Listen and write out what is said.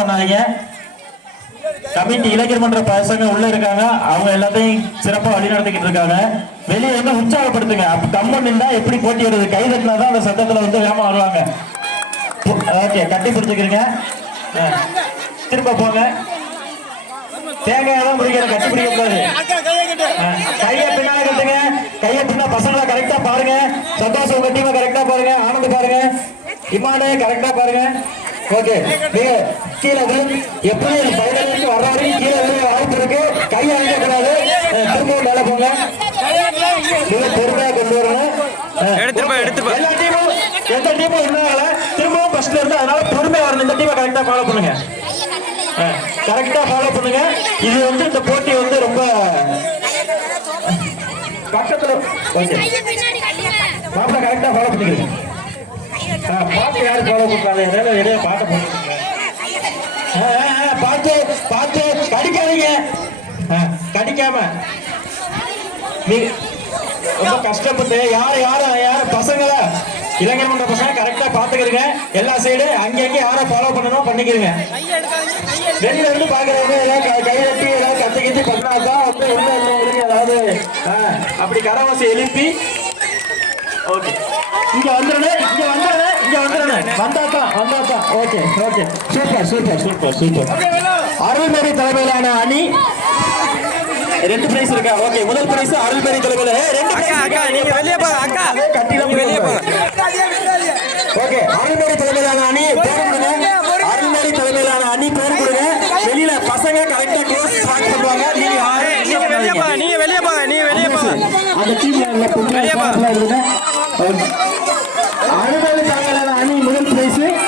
பண்ணாதீங்க. கமிட்டி இளைஞர் மன்ற பசங்க உள்ள இருக்காங்க, அவங்க எல்லாத்தையும் சிறப்பா வழி நடத்திக்கிட்டு இருக்காங்க. வெளியே வந்து உற்சாகப்படுத்துங்க. கம்மன் இருந்தா எப்படி போட்டி வருது, கை தட்டினாதான் அந்த சத்தத்துல வந்து வேகமா வருவாங்க. ஓகே, கட்டி பிடிச்சுக்கிறீங்க. திரும்ப போங்க. தேங்காய் தான் பிடிக்கிற, கட்டி பிடிக்க கூடாது. கைய பின்னால கட்டுங்க. கைய பின்னா பசங்களை கரெக்டா பாருங்க. சந்தோஷம் உங்க டீமை கரெக்டா பாருங்க. ஆனந்த் பாருங்க, இமானே கரெக்டா பாருங்க. ஓகே, நீங்க கீழே எப்படி பைடலுக்கு வர்ற வரைக்கும் கீழே வாய்ப்பு இருக்கு. கையை அங்க கூடாது. திரும்பவும் மேல போங்க. நீங்க பொறுமையா கொண்டு வரணும். எல்லா டீமும் எந்த டீமும் இருந்தாங்கள திரும்பவும் ஃபர்ஸ்ட்ல இருந்து, அதனால பொறுமையா வரணும். இந்த டீமை கரெக்டா ஃபாலோ பண்ணுங்க. கரெக்டா ஃபாலோ பண்ணுங்க. இது வந்து இந்த போட்டி வந்து ரொம்ப பக்கத்துல. மாப்பிள்ள கரெக்டா ஃபாலோ பண்ணிக்கிறீங்க. பாட்டு யாரு ஃபாலோ பண்றாங்க? இடையில பாட்டை போட்டுருங்க. பார்த்து பார்த்து கடிக்காதீங்க. கடிக்காம ரொம்ப கஷ்டப்பட்டு யார பசங்கள இளைஞர் மன்ற பசங்க கரெக்டா பாத்துக்கிறீங்க. எல்லா சைடு அங்கங்க யாரை ஃபாலோ பண்ணணும் பண்ணிக்கிறீங்க. வெளியில இருந்து பாக்குறவங்க ஏதாவது கையெழுத்தி ஏதாவது கத்தி பண்ணாதான் வந்து உள்ள இருந்தவங்களுக்கு ஏதாவது அப்படி கரவாசி எழுப்பி. ஓகே, இங்க வந்துடுறேன், இங்க வந்துடுறேன், இங்க வந்துடுறேன். வந்தாதான். Okay okay, super super super super. Arulmary தலைமையிலான அணி 2 பிரைஸ் இருக்கா? ஓகே, முதல் பிரைஸ் அருள்மேரி தலைமையில 2 பிரைஸ். அக்கா நீங்க வெளிய போங்க. அக்கா கட்டில வெளிய போங்க. ஓகே, அருள்மேரி தலைமையிலான அணி